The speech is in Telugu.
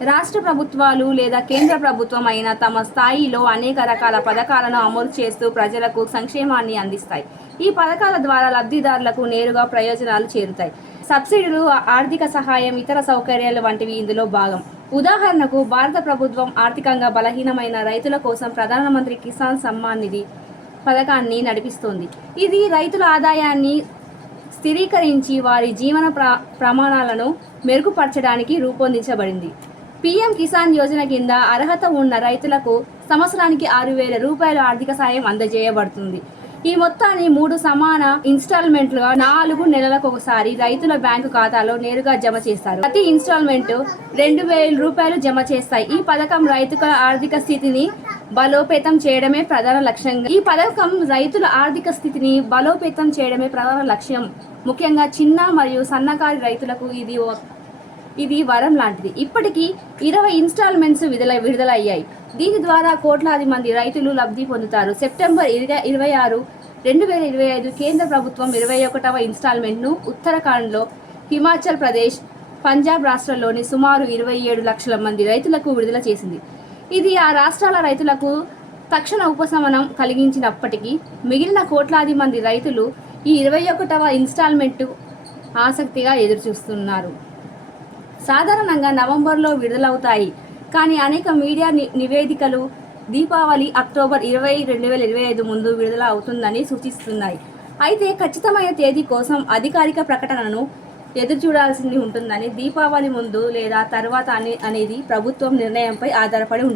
రాష్ట్ర ప్రభుత్వాలు లేదా కేంద్ర ప్రభుత్వం అయినా తమ స్థాయిలో అనేక రకాల పథకాలను అమలు చేస్తూ ప్రజలకు సంక్షేమాన్ని అందిస్తాయి. ఈ పథకాల ద్వారా లబ్ధిదారులకు నేరుగా ప్రయోజనాలు చేరుతాయి. సబ్సిడీలు ఆర్థిక సహాయం ఇతర సౌకర్యాలు వంటివి ఇందులో భాగం. ఉదాహరణకు భారత ప్రభుత్వం ఆర్థికంగా బలహీనమైన రైతుల కోసం ప్రధానమంత్రి కిసాన్ సమ్మాన్ నిధి పథకాన్ని నడిపిస్తోంది. ఇది రైతుల ఆదాయాన్ని స్థిరీకరించి వారి జీవన ప్ర ప్రమాణాలను మెరుగుపరచడానికి రూపొందించబడింది. పీఎం కిసాన్ యోజన కింద అర్హత ఉన్న రైతులకు సంవత్సరానికి ఆరు వేల రూపాయల ఆర్థిక సాయం అందజేయబడుతుంది. ఈ మొత్తాన్ని మూడు సమాన ఇన్స్టాల్మెంట్లుగా నాలుగు నెలలకు ఒకసారి రైతుల బ్యాంకు ఖాతాలో నేరుగా జమ చేస్తారు. ప్రతి ఇన్స్టాల్మెంట్ రెండు వేల రూపాయలు జమ చేస్తాయి. ఈ పథకం రైతుల ఆర్థిక స్థితిని బలోపేతం చేయడమే ప్రధాన లక్ష్యంగా ఈ పథకం రైతుల ఆర్థిక స్థితిని బలోపేతం చేయడమే ప్రధాన లక్ష్యం. ముఖ్యంగా చిన్న మరియు సన్నకారు రైతులకు ఇది ఓ- ఇది వరం లాంటిది. ఇప్పటికీ ఇరవై ఇన్స్టాల్మెంట్స్ విడుదల విడుదలయ్యాయి. దీని ద్వారా కోట్లాది మంది రైతులు లబ్ధి పొందుతారు. సెప్టెంబర్ ఇరవై ఇరవై ఆరు రెండు వేల ఇరవై ఐదు కేంద్ర ప్రభుత్వం ఇరవై ఒకటవ ఇన్స్టాల్మెంట్ను ఉత్తరాఖండ్లో హిమాచల్ ప్రదేశ్ పంజాబ్ రాష్ట్రాల్లోని సుమారు ఇరవై ఏడు లక్షల మంది రైతులకు విడుదల చేసింది. ఇది ఆ రాష్ట్రాల రైతులకు తక్షణ ఉపశమనం కలిగించినప్పటికీ మిగిలిన కోట్లాది మంది రైతులు ఈ ఇరవై ఒకటవ ఇన్స్టాల్మెంట్ ఆసక్తిగా ఎదురుచూస్తున్నారు. సాధారణంగా నవంబర్లో విడుదలవుతాయి. కానీ అనేక మీడియా ని- నివేదికలు దీపావళి అక్టోబర్ ఇరవై రెండు వేల ఇరవై ఐదు ముందు విడుదల అవుతుందని సూచిస్తున్నాయి. అయితే ఖచ్చితమైన తేదీ కోసం అధికారిక ప్రకటనను ఎదురుచూడాల్సి ఉంటుందని దీపావళి ముందు లేదా తర్వాత అనేది ప్రభుత్వం నిర్ణయంపై ఆధారపడి ఉంటుంది